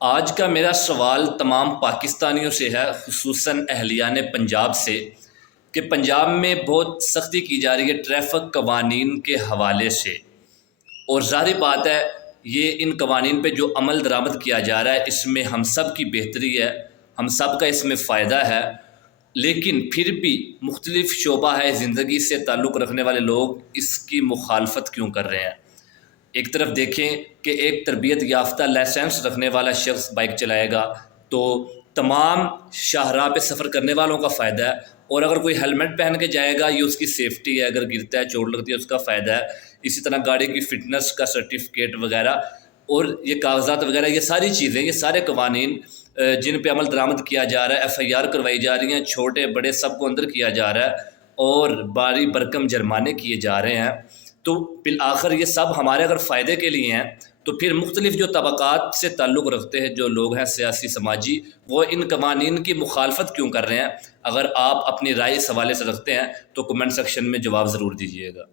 آج کا میرا سوال تمام پاکستانیوں سے ہے، خصوصاً اہلیان پنجاب سے، کہ پنجاب میں بہت سختی کی جا رہی ہے ٹریفک قوانین کے حوالے سے، اور ظاہری بات ہے یہ ان قوانین پہ جو عمل درآمد کیا جا رہا ہے اس میں ہم سب کی بہتری ہے، ہم سب کا اس میں فائدہ ہے، لیکن پھر بھی مختلف شعبہ ہے زندگی سے تعلق رکھنے والے لوگ اس کی مخالفت کیوں کر رہے ہیں۔ ایک طرف دیکھیں کہ ایک تربیت یافتہ لائسنس رکھنے والا شخص بائک چلائے گا تو تمام شاہراہ پہ سفر کرنے والوں کا فائدہ ہے، اور اگر کوئی ہیلمٹ پہن کے جائے گا یہ اس کی سیفٹی ہے، اگر گرتا ہے چوٹ لگتی ہے اس کا فائدہ ہے۔ اسی طرح گاڑی کی فٹنس کا سرٹیفکیٹ وغیرہ اور یہ کاغذات وغیرہ، یہ ساری چیزیں، یہ سارے قوانین جن پہ عمل درآمد کیا جا رہا ہے، ایف آئی آر کروائی جا رہی ہیں، چھوٹے بڑے سب کو اندر کیا جا رہا ہے اور باری برکم جرمانے کیے جا رہے ہیں، تو بالآخر یہ سب ہمارے اگر فائدے کے لیے ہیں تو پھر مختلف جو طبقات سے تعلق رکھتے ہیں، جو لوگ ہیں سیاسی سماجی، وہ ان قوانین کی مخالفت کیوں کر رہے ہیں؟ اگر آپ اپنی رائے اس حوالے سے رکھتے ہیں تو کمنٹ سیکشن میں جواب ضرور دیجیے گا۔